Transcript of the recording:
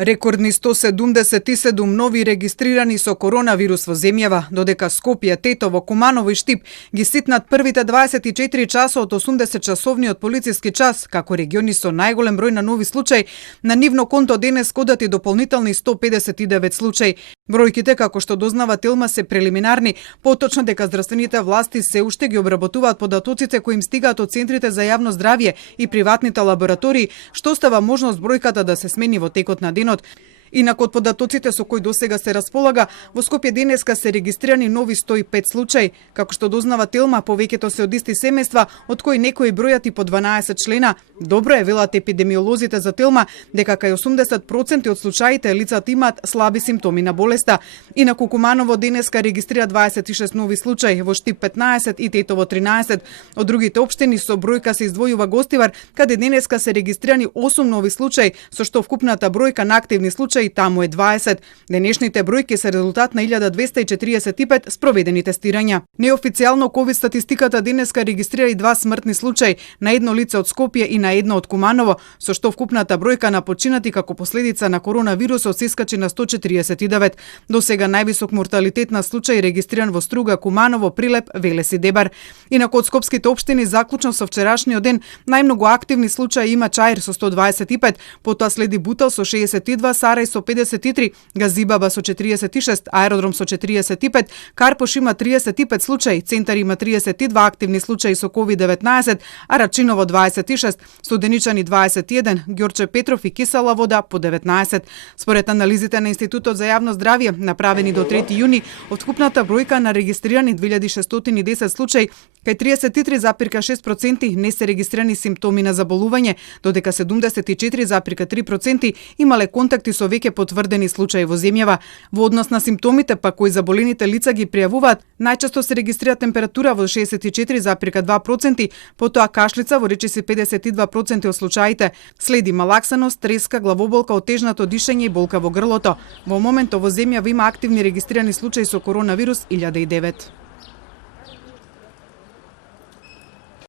Рекордни 177 нови регистрирани со коронавирус во земјава, додека Скопје, Тетово, Куманово и Штип ги ситнат првите 24 часа од 80-часовниот полициски час, како региони со најголем број на нови случаи, на нивно конто денес кодат и дополнителни 159 случаи. Бројките, како што дознава Телма, се прелиминарни, поточно дека здравствените власти се уште ги обработуваат податоците кои им стигаат од центрите за јавно здравје и приватните лаборатории, што става можност бројката да се смени во текот на денот. Инаку од податоците со кои досега се располага, во Скопје денеска се регистрирани нови 105 случаи. Како што дознава Телма, повеќето се од исти семејства, од кои некои бројат и по 12 члена. Добро е, велат епидемиолозите за Телма, дека кај 80% од случаите лицата имаат слаби симптоми на болеста. Инаку Куманово денеска регистрира 26 нови случаи, во Штип 15 и Тетово 13. Од другите општини со бројка се издвојува Гостивар, каде денеска се регистрирани 8 нови случаи, со што вкупната бројка на активни случаи таму е 20. Денешните бројки се резултат на 1245 спроведени тестирања. Неофицијално ковид статистиката денеска регистрира и 2 смртни случаи, на едно лице од Скопје и на едно од Куманово, со што вкупната бројка на починати како последица на коронавирусот се искачи на 149. До сега највисок морталитет на случаи регистриран во Струга, Куманово, Прилеп, Велес и Дебар. Инаку од скопските општини заклучно со вчерашниот ден најмногу активни случаи има Чаир со 125, потоа следи Бутел со 62, Сарај со 53, Газибаба со 46, Аеродром со 45, Карпош има 35 случаи, Центар има 32 активни случаи со COVID-19, а Рачиново 26, Студеничани 21, Ѓорче Петров и Кисела Вода по 19. Според анализите на Институтот за јавно здравје, направени до 3 јуни, од вкупната бројка на регистрирани 2610 случаи, кај 33,6% не се регистрирани симптоми на заболување, додека 74,3% имале контакти со веќе потврдени случаи во земјава. Во однос на симптомите па кои заболените лица ги пријавуваат, најчесто се регистрира температура во 64,2%, потоа кашлица во речиси 52% од случаите. Следи малаксаност, треска, главоболка, отежнато дишење и болка во грлото. Во моментот во земјава има активни регистрирани случаи со коронавирус 1009.